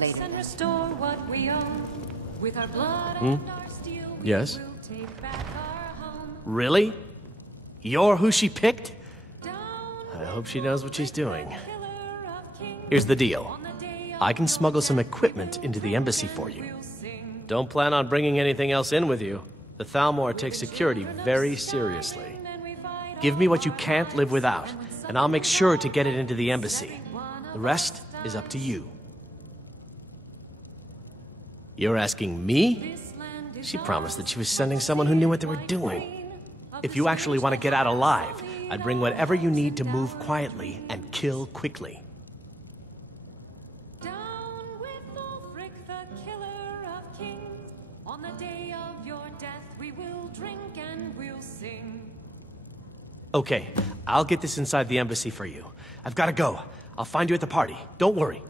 later. And restore what we own. With our blood and our steel, Yes? we'll take back our home. Really? You're who she picked? Down I hope she knows what she's doing. killer of kings. Here's the deal. On the day of I can smuggle some equipment into the embassy for you. we'll sing. Don't plan on bringing anything else in with you. The Thalmor takes security very seriously. Then we fight Give me what you can't live without, and I'll make sure to get it into the embassy. The rest is up to you. You're asking me? this land is She promised that she was sending someone who knew what they were doing. If you actually want to get out alive, I'd bring whatever you need to move quietly and kill quickly. down with Ulfric, the killer of kings. On the day of your death, we will drink and we'll sing. Okay, I'll get this inside the embassy for you. I've got to go. I'll find you at the party. Don't worry.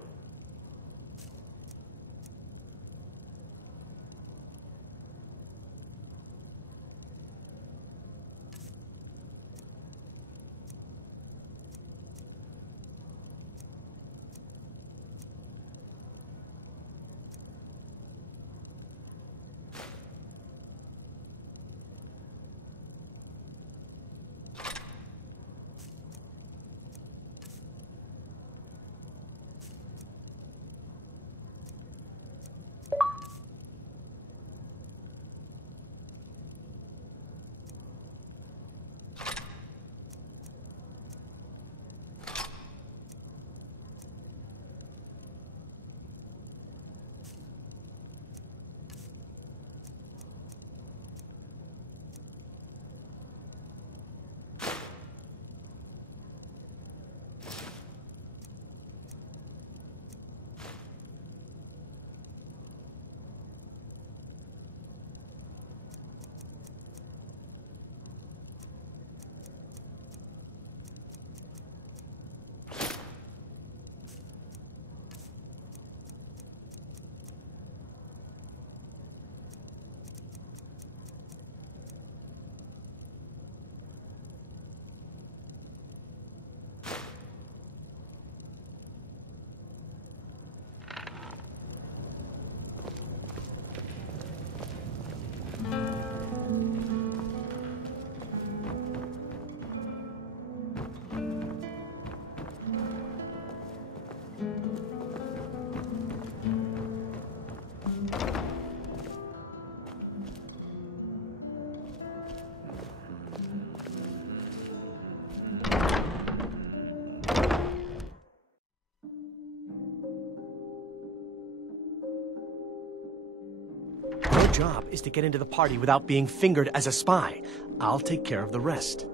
Your job is to get into the party without being fingered as a spy. I'll take care of the rest.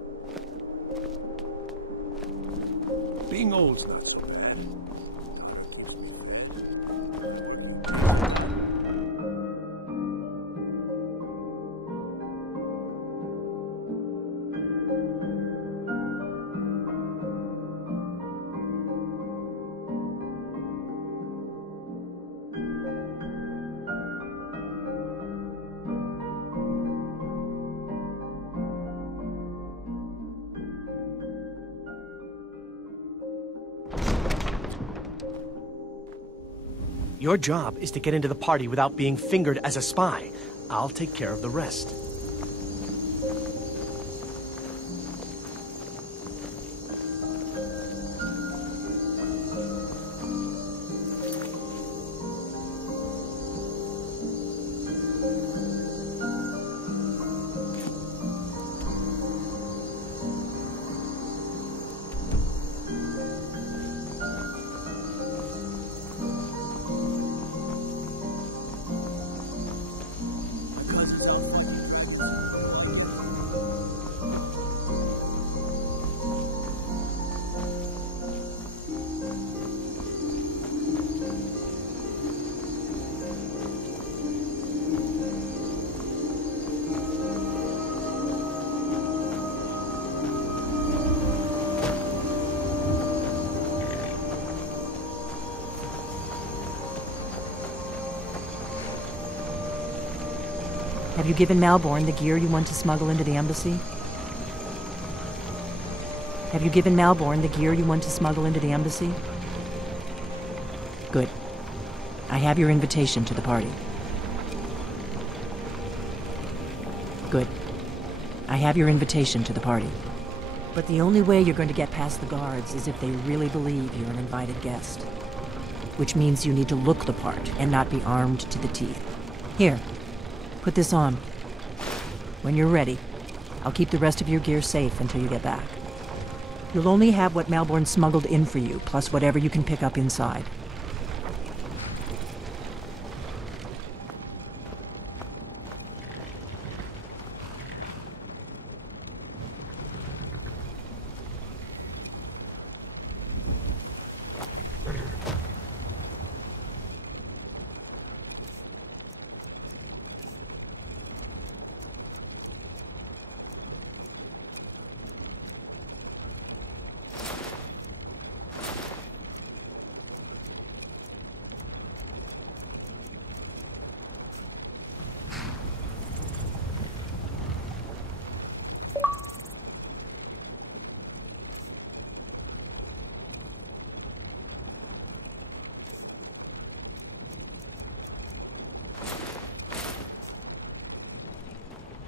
Being old's not so bad. Your job is to get into the party without being fingered as a spy. I'll take care of the rest. Have you given Malborn the gear you want to smuggle into the embassy? Have you given Malborn the gear you want to smuggle into the embassy? Good. I have your invitation to the party. Good. I have your invitation to the party. But the only way you're going to get past the guards is if they really believe you're an invited guest. Which means you need to look the part and not be armed to the teeth. Here, put this on. When you're ready, I'll keep the rest of your gear safe until you get back. You'll only have what Malborn smuggled in for you, plus whatever you can pick up inside.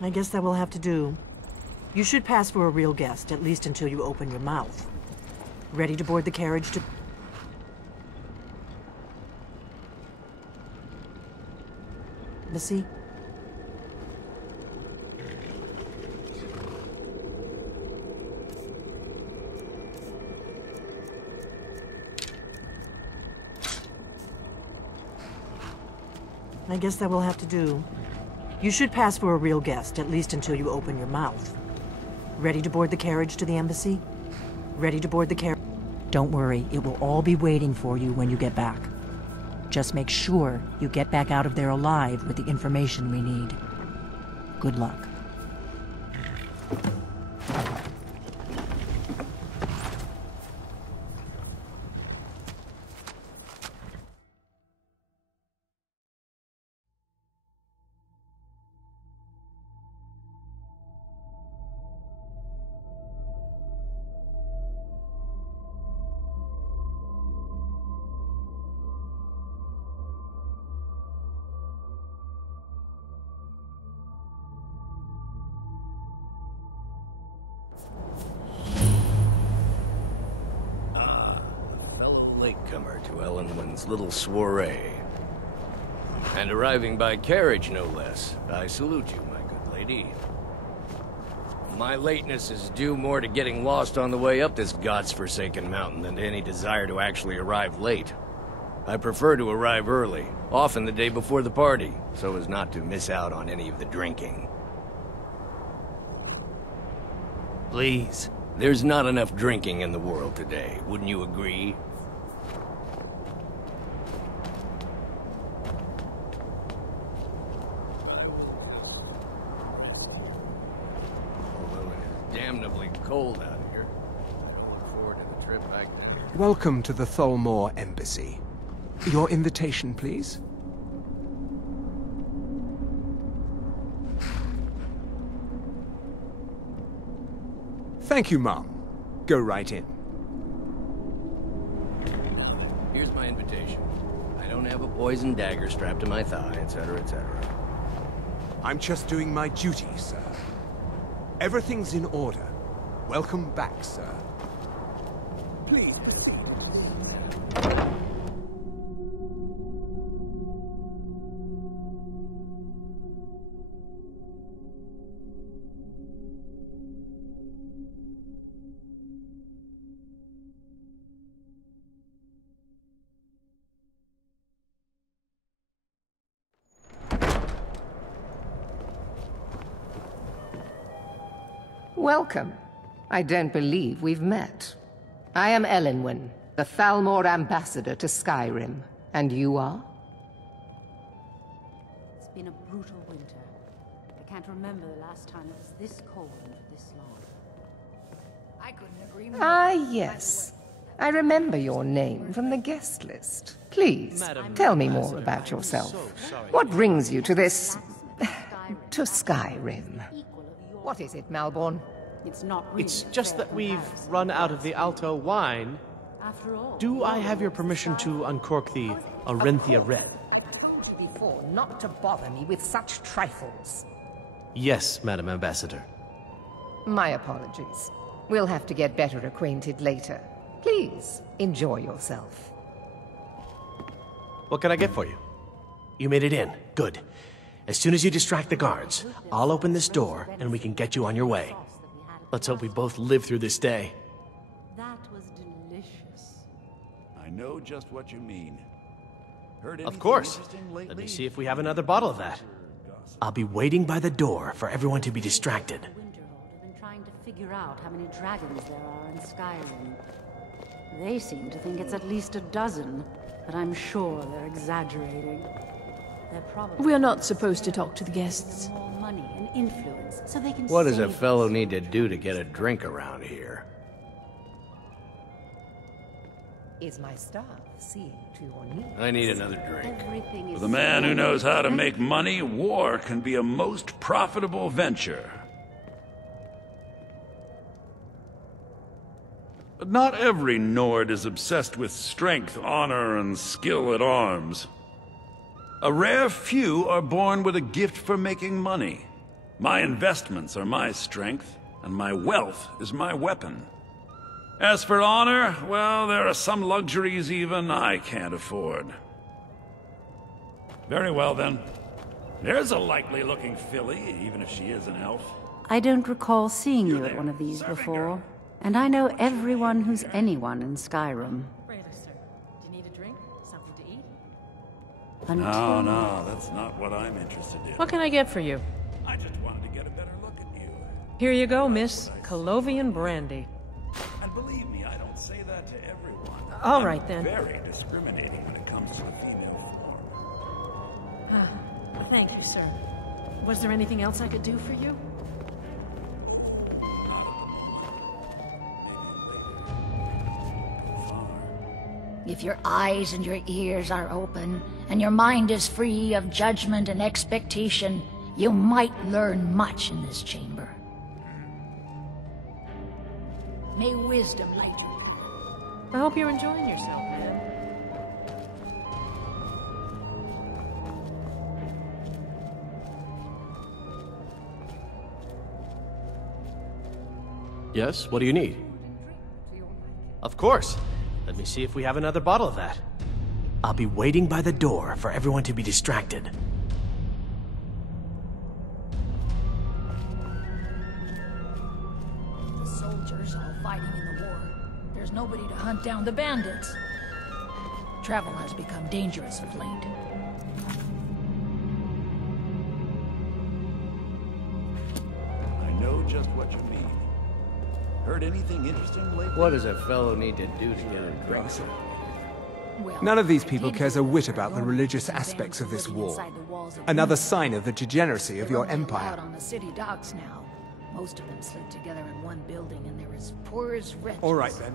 I guess that will have to do. You should pass for a real guest, at least until you open your mouth. Ready to board the carriage to... Missy? I guess that will have to do. You should pass for a real guest, at least until you open your mouth. Ready to board the carriage to the embassy? Ready to board the carriage? Don't worry, it will all be waiting for you when you get back. Just make sure you get back out of there alive with the information we need. Good luck. Latecomer to Ellenwood's little soiree. And arriving by carriage, no less. I salute you, my good lady. My lateness is due more to getting lost on the way up this god's-forsaken mountain than to any desire to actually arrive late. I prefer to arrive early, often the day before the party, so as not to miss out on any of the drinking. Please. There's not enough drinking in the world today, wouldn't you agree? Damnably cold out here. Look forward to the trip back there. Welcome to the Tholmor Embassy. Your invitation, please? Thank you, Mom. Go right in. Here's my invitation. I don't have a poisoned dagger strapped to my thigh, etc., etc. I'm just doing my duty, sir. Everything's in order. Welcome back, sir. Please proceed. Welcome. I don't believe we've met. I am Ellenwood, the Thalmor ambassador to Skyrim. And you are? It's been a brutal winter. I can't remember the last time it was this cold and for this long. I couldn't agree more. Ah, yes. I remember your name from the guest list. Please, tell me more about yourself. What brings you to this... to Skyrim? What is it, Malborn? It's not really It's just that we've run out of the Alto wine, After all, Do I have your permission to uncork the Arenthia Red? I told you before not to bother me with such trifles. Yes, Madam Ambassador. My apologies. We'll have to get better acquainted later. Please, enjoy yourself. What can I get for you? You made it in. Good. As soon as you distract the guards, I'll open this door and we can get you on your way. Let's hope we both live through this day. that was delicious. I know just what you mean. Heard Of anything course. interesting lately? Let me see if we have another bottle of that. I'll be waiting by the door for everyone to be distracted. Winterhold have been trying to figure out how many dragons there are in Skyrim. They seem to think it's at least a dozen, but I'm sure they're exaggerating. They're probably We're not supposed to talk to the guests. more money and influence, so they can. What does a save fellow us. need to do to get a drink around here? Is my staff seeing to your needs? I need another drink. Everything is For the man who so knows how to make expensive. money, war can be a most profitable venture. But not every Nord is obsessed with strength, honor, and skill at arms. A rare few are born with a gift for making money. My investments are my strength, and my wealth is my weapon. As for honor, well, there are some luxuries even I can't afford. Very well, then. There's a likely-looking filly, even if she is an elf. I don't recall seeing you at one of these before, and I know everyone who's anyone in Skyrim. Brayler, sir. Do you need a drink? Something to eat? Until No, that's not what I'm interested in. What can I get for you? I just wanted to get a better look at you. Here you go, miss. Colovian brandy. And believe me, I don't say that to everyone. All I'm right, then. Very discriminating when it comes to the female form. Thank you, sir. Was there anything else I could do for you? If your eyes and your ears are open, and your mind is free of judgment and expectation, you might learn much in this chamber. May wisdom light you. I hope you're enjoying yourself, man. Yes, what do you need? Of course. Let me see if we have another bottle of that. I'll be waiting by the door for everyone to be distracted. The soldiers all fighting in the war. There's nobody to hunt down the bandits. Travel has become dangerous of late. I know just what you mean. Heard anything interesting lately? What does a fellow need to do to get a drink? Well, None of these I people did cares a hear whit that about the Roman religious bandits aspects of this living war. inside the walls of Another Winterhold. sign of the degeneracy of They're your only allowed empire. on the city docks now. Most of them sleep together in one building, and they're as poor as wretches. All right, then.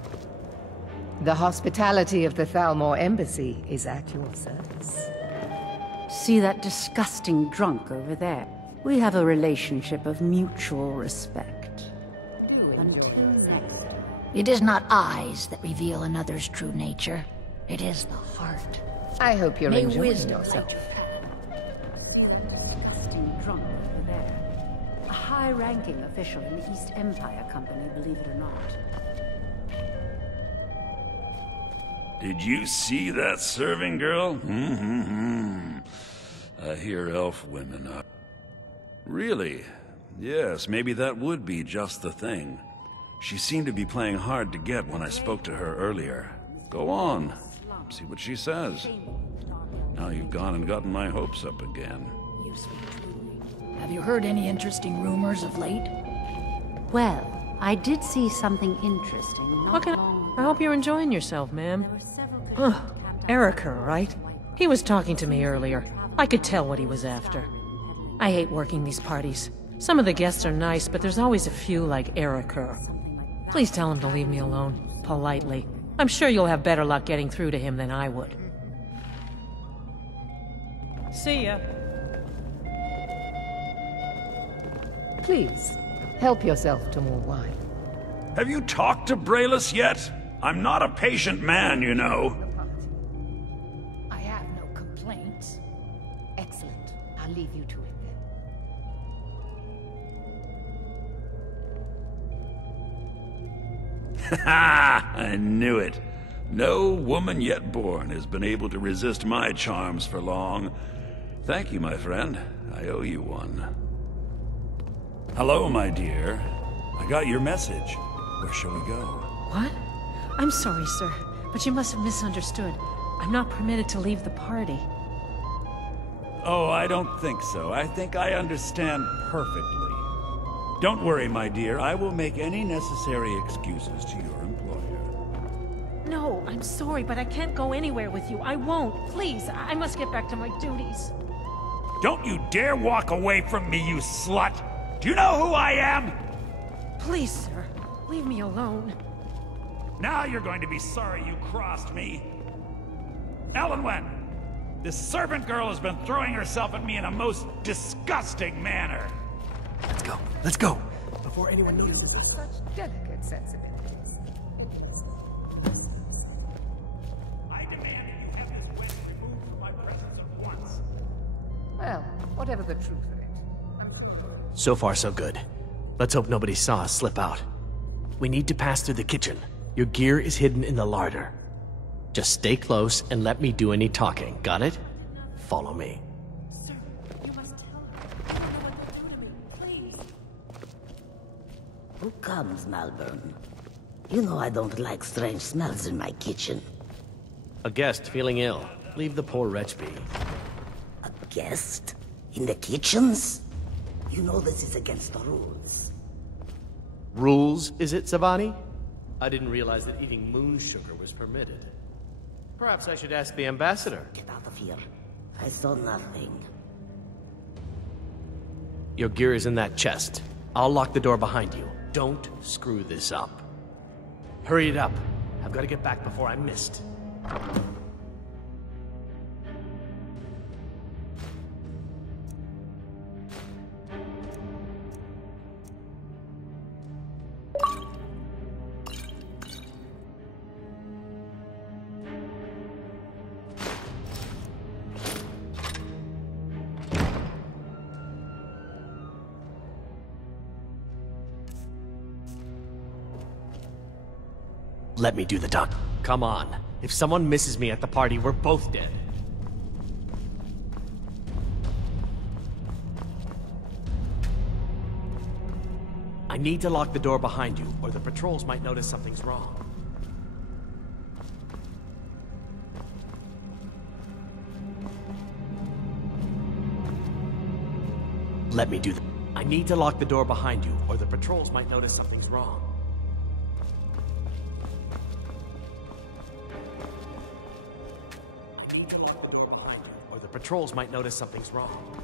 The hospitality of the Thalmor Embassy is at your service. See that disgusting drunk over there? We have a relationship of mutual respect. Until next time. It is not eyes that reveal another's true nature. It is the heart. I hope you're May enjoying wisdom yourself. light your path. Disgusting drunk over there. A high-ranking official in the East Empire Company, believe it or not. Did you see that serving girl? I hear elf women are... Really? Yes, maybe that would be just the thing. She seemed to be playing hard to get when I spoke to her earlier. Go on. See what she says. Now you've gone and gotten my hopes up again. You speak truly. Have you heard any interesting rumors of late? Well, I did see something interesting not What can long I hope you're enjoying yourself, ma'am. There were several Ugh, fishers camped out Erica, right? He was talking to me earlier. I could tell what he was after. I hate working these parties. Some of the guests are nice, but there's always a few like Erica. Please tell him to leave me alone, politely. I'm sure you'll have better luck getting through to him than I would. See ya. Please, help yourself to more wine. Have you talked to Braylus yet? I'm not a patient man, you know. I have no complaints. Excellent. I'll leave you to it then. Ha! I knew it. No woman yet born has been able to resist my charms for long. Thank you, my friend. I owe you one. Hello, my dear. I got your message. Where shall we go? What? I'm sorry, sir, but you must have misunderstood. I'm not permitted to leave the party. Oh, I don't think so. I think I understand perfectly. Don't worry, my dear. I will make any necessary excuses to your employer. No, I'm sorry, but I can't go anywhere with you. I won't. Please, I must get back to my duties. Don't you dare walk away from me, you slut! Do you know who I am? Please, sir, leave me alone. Now you're going to be sorry you crossed me. Elenwen, this servant girl has been throwing herself at me in a most disgusting manner. Let's go. Let's go. Before anyone And you notices. with such delicate sensibilities. I demand that you have this wench removed from my presence at once. Well, whatever the truth of it. So far, so good. Let's hope nobody saw us slip out. We need to pass through the kitchen. Your gear is hidden in the larder. Just stay close and let me do any talking. Got it? Follow me. Sir, you must tell her. You don't know what they'll do to me. Please. Who comes, Malvern? You know I don't like strange smells in my kitchen. A guest feeling ill. Leave the poor wretch be. A guest? In the kitchens? You know this is against the rules. Rules, is it, Savani? I didn't realize that eating moon sugar was permitted. Perhaps I should ask the ambassador. Get out of here. I saw nothing. Your gear is in that chest. I'll lock the door behind you. Don't screw this up. Hurry it up. I've got to get back before I'm missed. Let me do the talk. Come on. If someone misses me at the party, we're both dead. I need to lock the door behind you, or the patrols might notice something's wrong. Let me do that. I need to lock the door behind you, or the patrols might notice something's wrong. I need to lock the door behind you, or the patrols might notice something's wrong.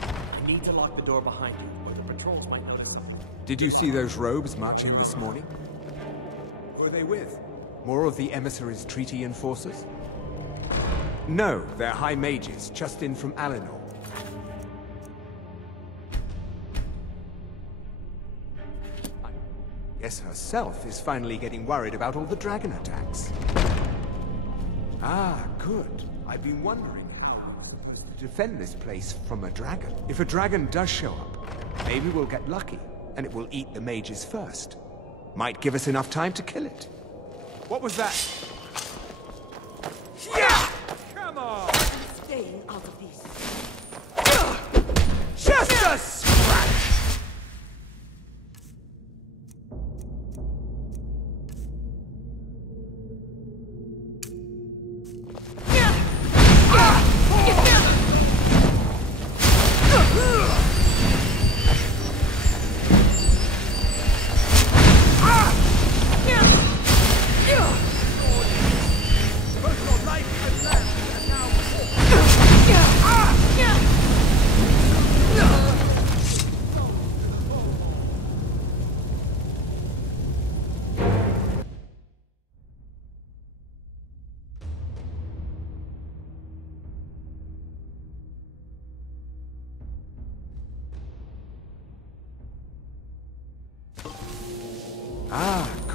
I need to lock the door behind you, or the patrols might notice something. Did you see those robes march in this morning? Who are they with? More of the emissaries' treaty enforcers? No, they're high mages, just in from Alinor. I guess herself is finally getting worried about all the dragon attacks. Ah, good. I've been wondering how I'm supposed to defend this place from a dragon. If a dragon does show up, maybe we'll get lucky, and it will eat the mages first. Might give us enough time to kill it. What was that? Yeah! Come on! Staying out of this. Just a scratch!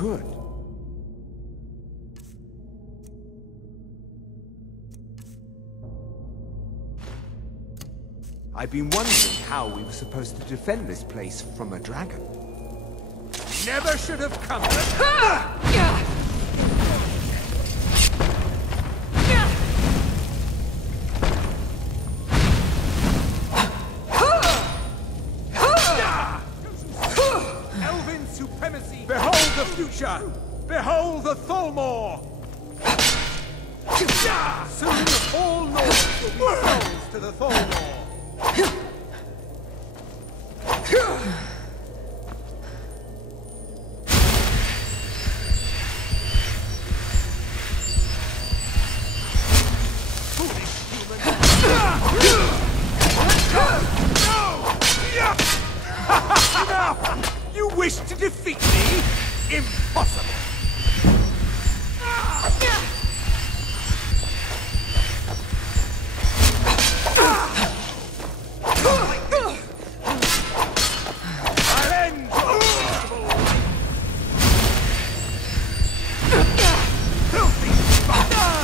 could. I've been wondering how we were supposed to defend this place from a dragon. Never should have come. Elven supremacy! Behold the future! Behold the Tholmor! Soon all Nords will be souls to the Tholmor! You wish to defeat me? Impossible! I'll end your festival! Filthy bastard!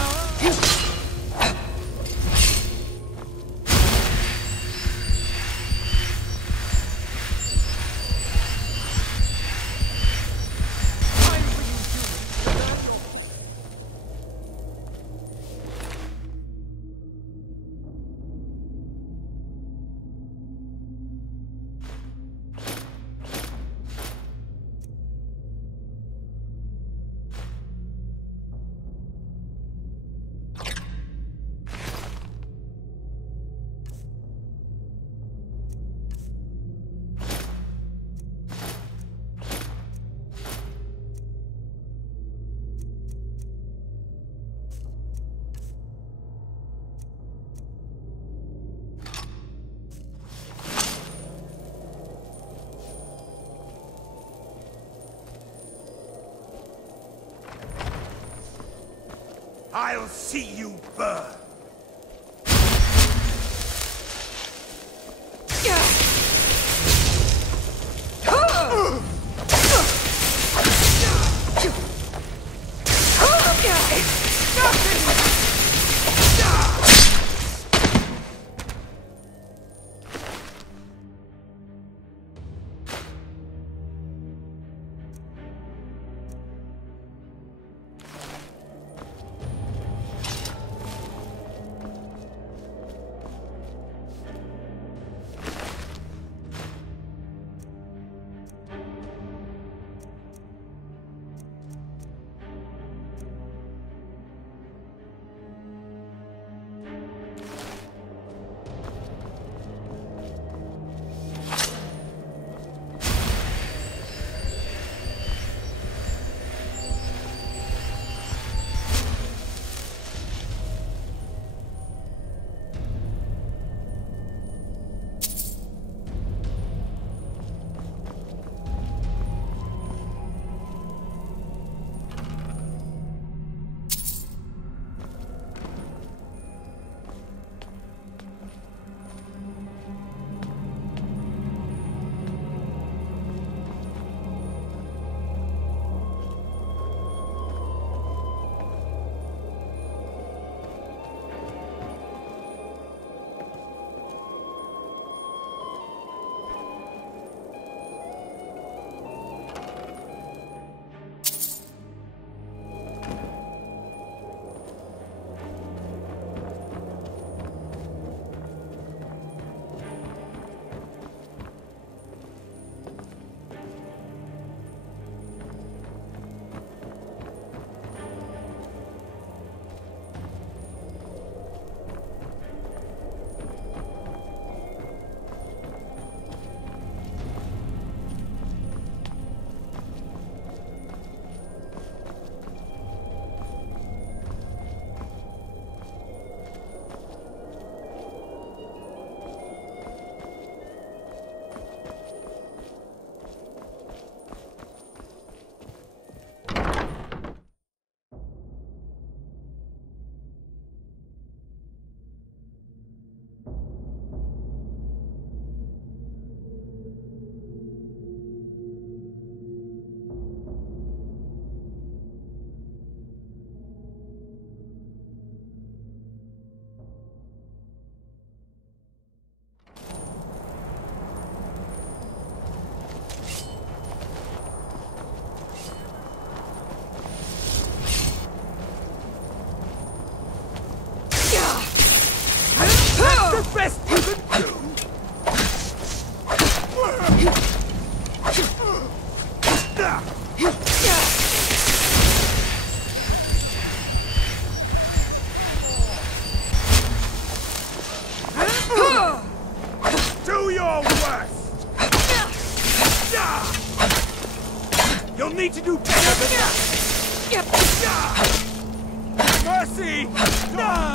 I'll see you burn! Mercy! No!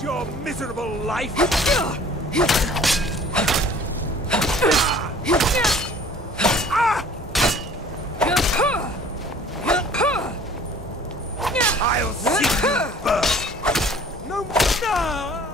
Your miserable life! I'll see you burn! No! No!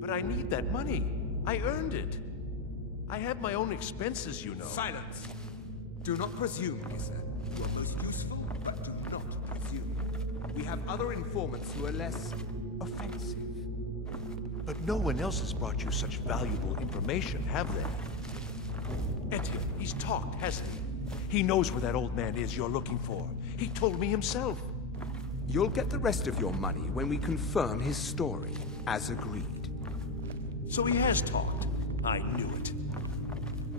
But I need that money. I earned it. I have my own expenses, you know. Silence! Do not presume, Gissa. You are most useful, but do not presume. We have other informants who are less offensive. But no one else has brought you such valuable information, have they? Etienne, he's talked, hasn't he? He knows where that old man is you're looking for. He told me himself. You'll get the rest of your money when we confirm his story, as agreed. So he has talked. I knew it.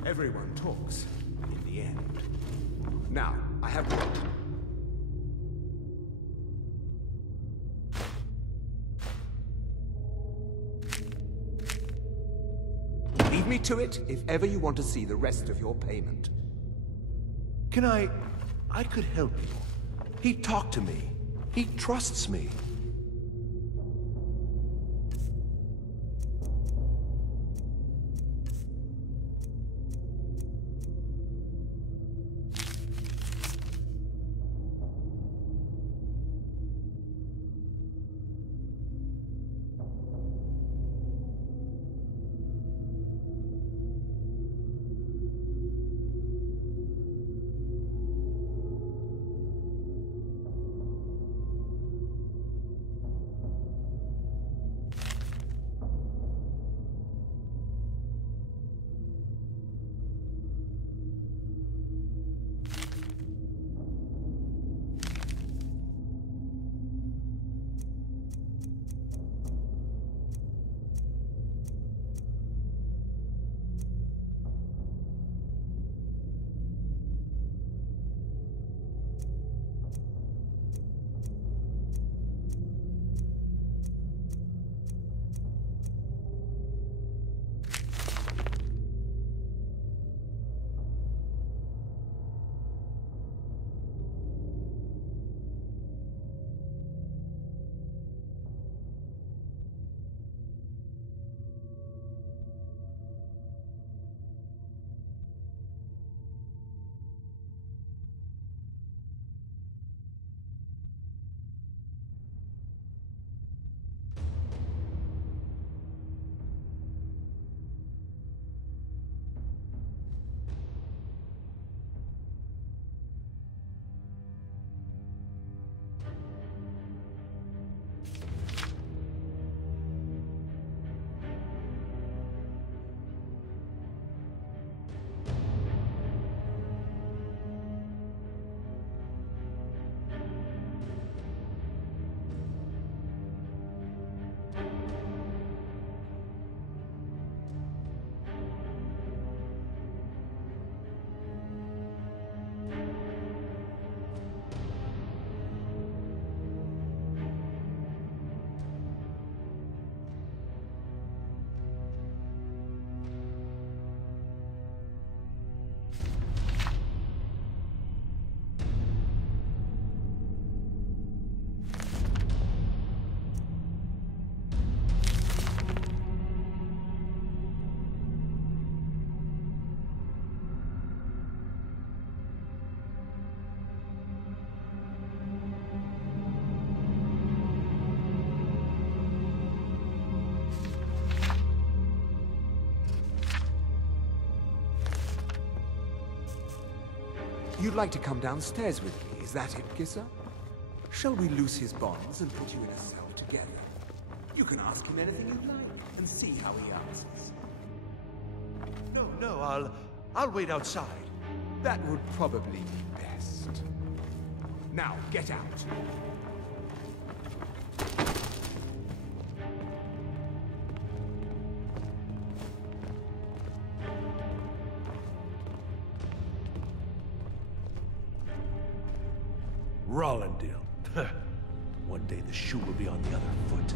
Everyone talks, in the end. Now, I have work. Leave me to it if ever you want to see the rest of your payment. Can I could help you. He talked to me. He trusts me. You'd like to come downstairs with me, is that it, Kisser? Shall we loose his bonds and put you in a cell together? You can ask him anything you'd like, and see how he answers. No, I'll wait outside. That would probably be best. Now, get out. Rollendale. One day the shoe will be on the other foot.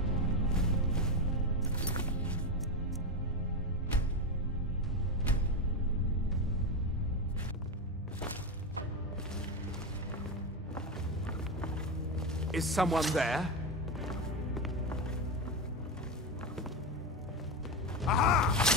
Is someone there? Aha!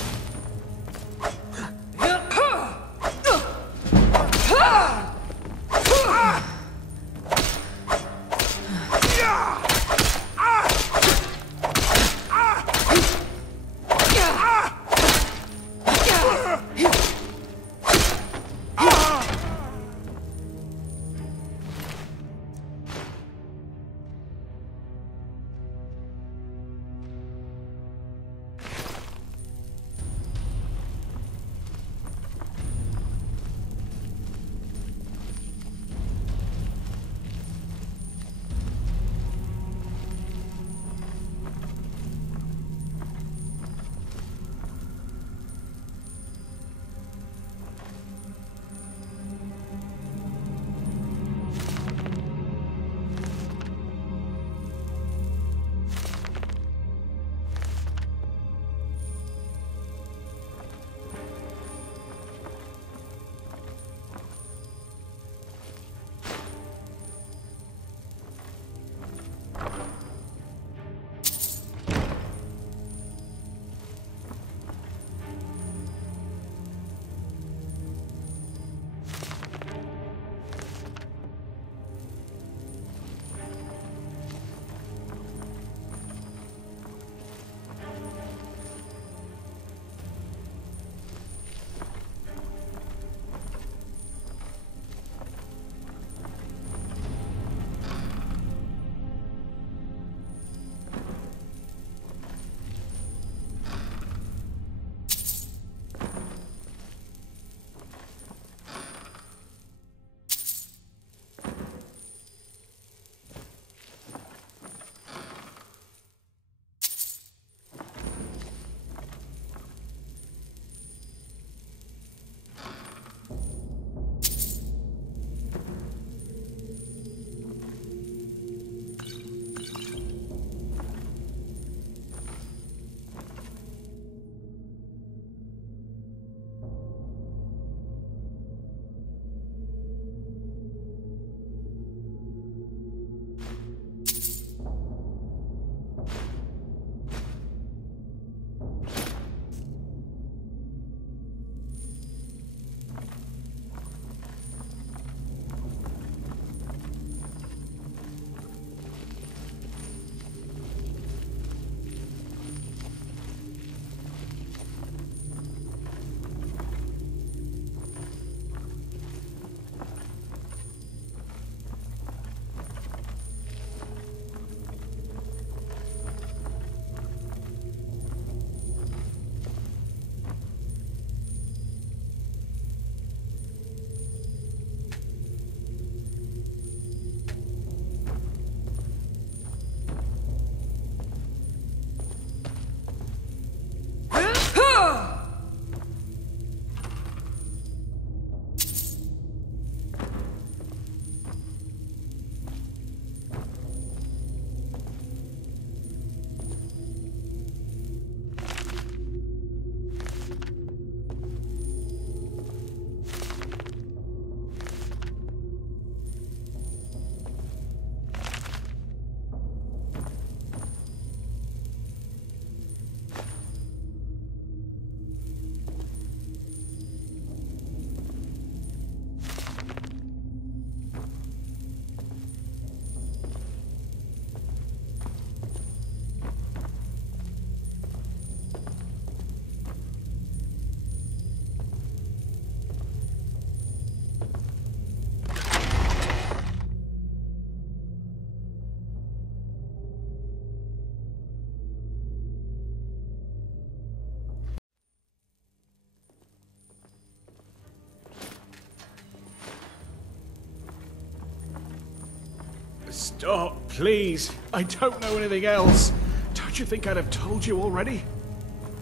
Stop, please. I don't know anything else. Don't you think I'd have told you already?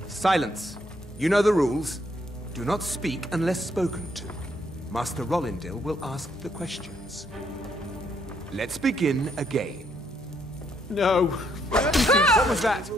Silence. You know the rules. Do not speak unless spoken to. Master Rollindil will ask the questions. Let's begin again. No. What was that?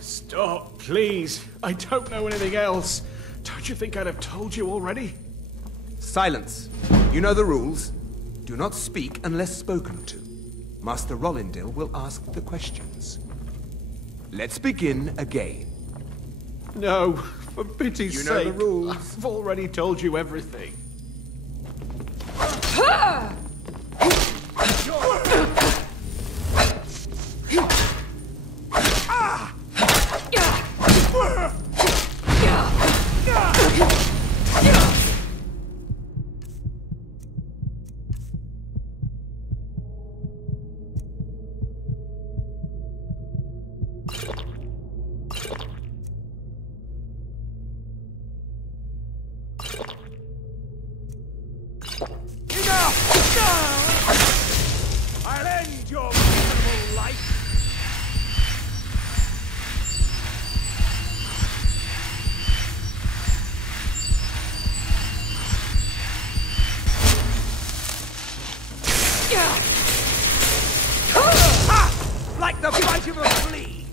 Stop, please. I don't know anything else. Don't you think I'd have told you already? Silence. You know the rules. Do not speak unless spoken to. Master Rollindil will ask the questions. Let's begin again. No, for pity's You sake. know the rules. I've already told you everything. I'll end your miserable life! Like the bite of a flea!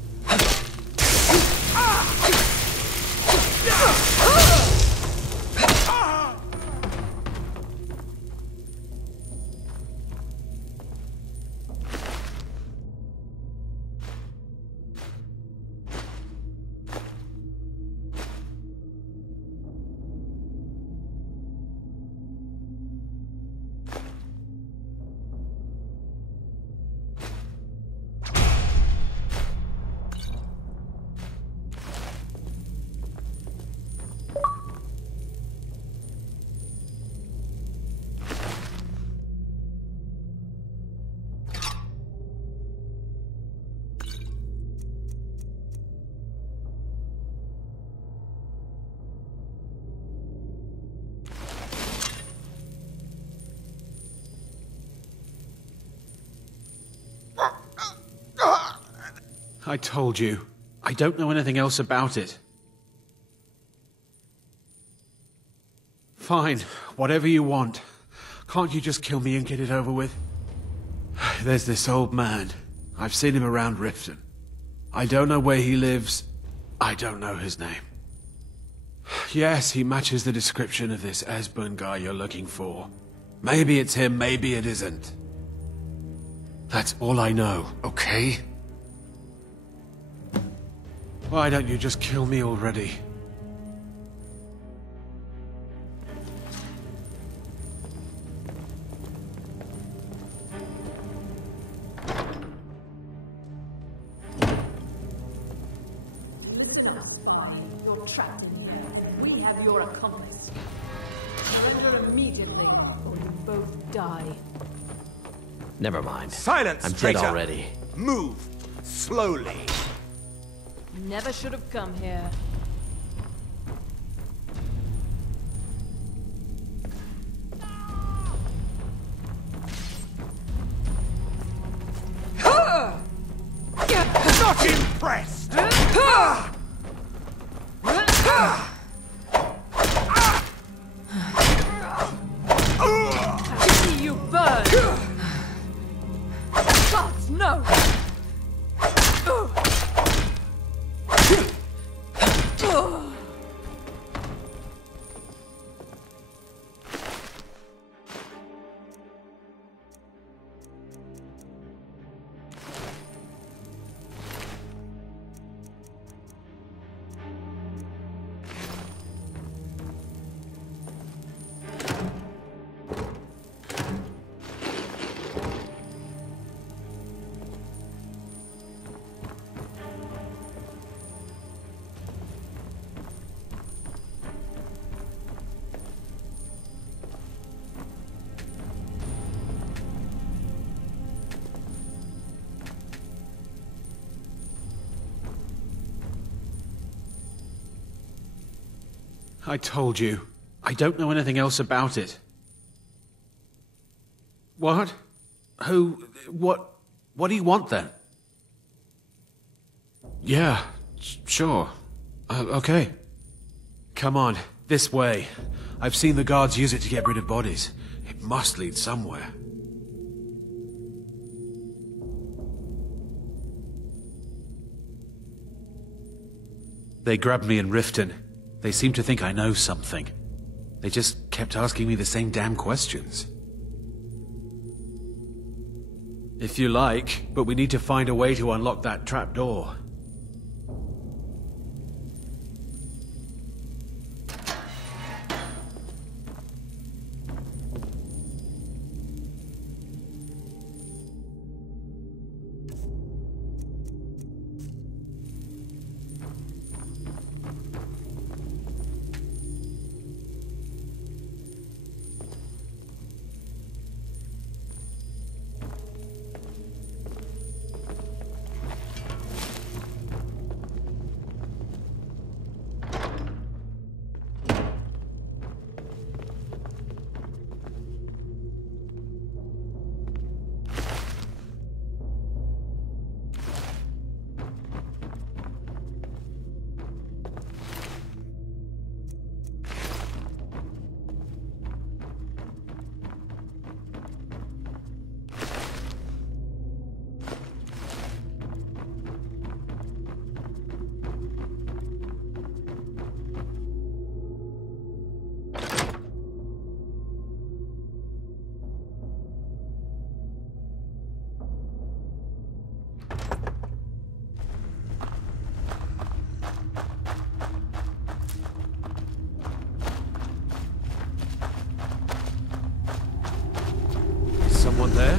I told you. I don't know anything else about it. Fine, whatever you want. Can't you just kill me and get it over with? There's this old man. I've seen him around Riften. I don't know where he lives. I don't know his name. Yes, he matches the description of this Esbern guy you're looking for. Maybe it's him, maybe it isn't. That's all I know, okay? Why don't you just kill me already? Listen up, fine. You're trapped in there. We have your accomplice. Surrender immediately, or you both die. Never mind. Silence, I'm dead traitor! already. Move! Slowly! Never should have come here. Not impressed! See you burn! Gods, no! I told you. I don't know anything else about it. What? Who? What do you want then? Yeah, sure. Okay. Come on, this way. I've seen the guards use it to get rid of bodies. It must lead somewhere. They grabbed me in Riften. They seem to think I know something. They just kept asking me the same damn questions. If you like, but we need to find a way to unlock that trapdoor. Someone there?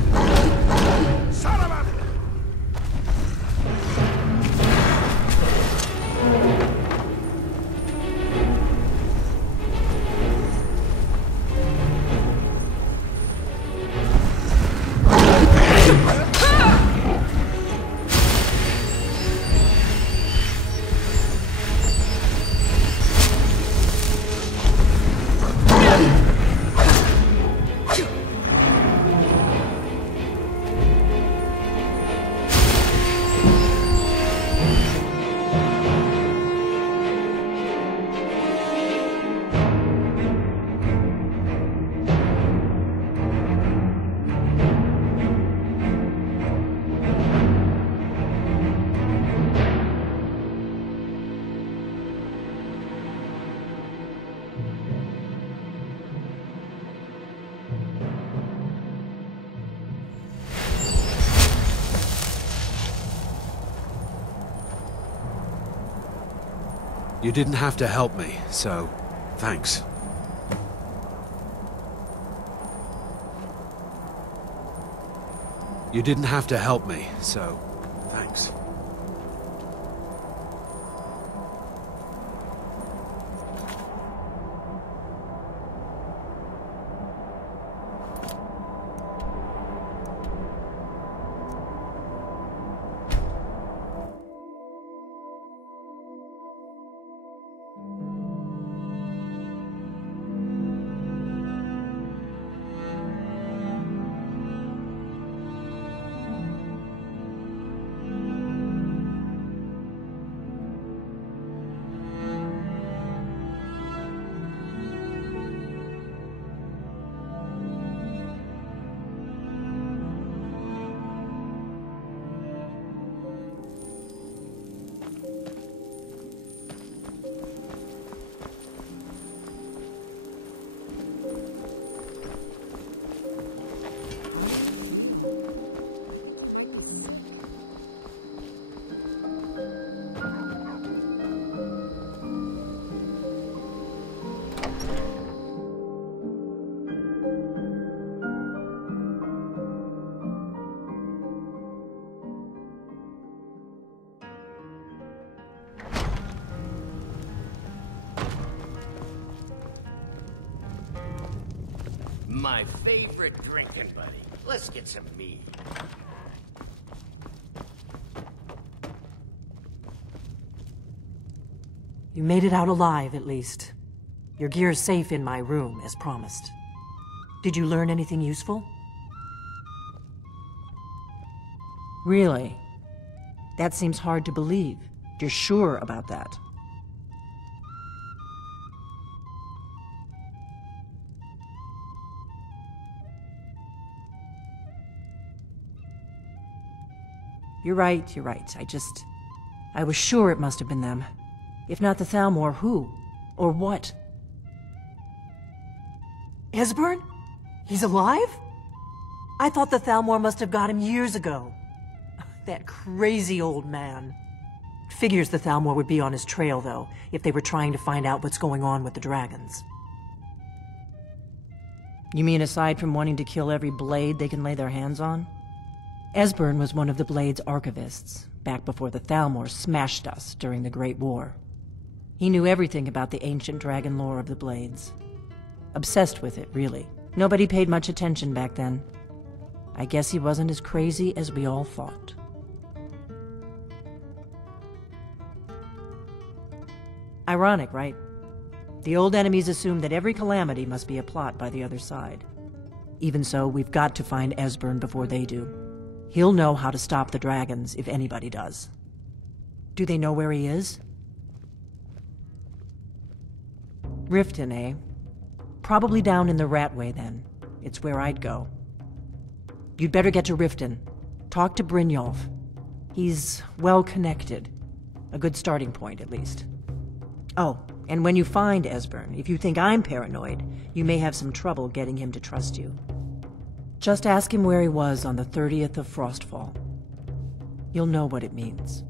You didn't have to help me, so thanks. You didn't have to help me, so thanks. My favorite drinking buddy. Let's get some mead. You made it out alive, at least. Your gear's safe in my room, as promised. Did you learn anything useful? Really? That seems hard to believe. You're sure about that? You're right. I was sure it must have been them. If not the Thalmor, who? Or what? Esbern? He's alive? I thought the Thalmor must have got him years ago. That crazy old man. Figures the Thalmor would be on his trail, though, if they were trying to find out what's going on with the dragons. You mean aside from wanting to kill every blade they can lay their hands on? Esbern was one of the Blade's archivists, back before the Thalmor smashed us during the Great War. He knew everything about the ancient dragon lore of the Blades. Obsessed with it, really. Nobody paid much attention back then. I guess he wasn't as crazy as we all thought. Ironic, right? The old enemies assumed that every calamity must be a plot by the other side. Even so, we've got to find Esbern before they do. He'll know how to stop the dragons, if anybody does. Do they know where he is? Riften, eh? Probably down in the Ratway, then. It's where I'd go. You'd better get to Riften. Talk to Brynjolf. He's well-connected. A good starting point, at least. Oh, and when you find Esbern, if you think I'm paranoid, you may have some trouble getting him to trust you. Just ask him where he was on the 30th of Frostfall. You'll know what it means.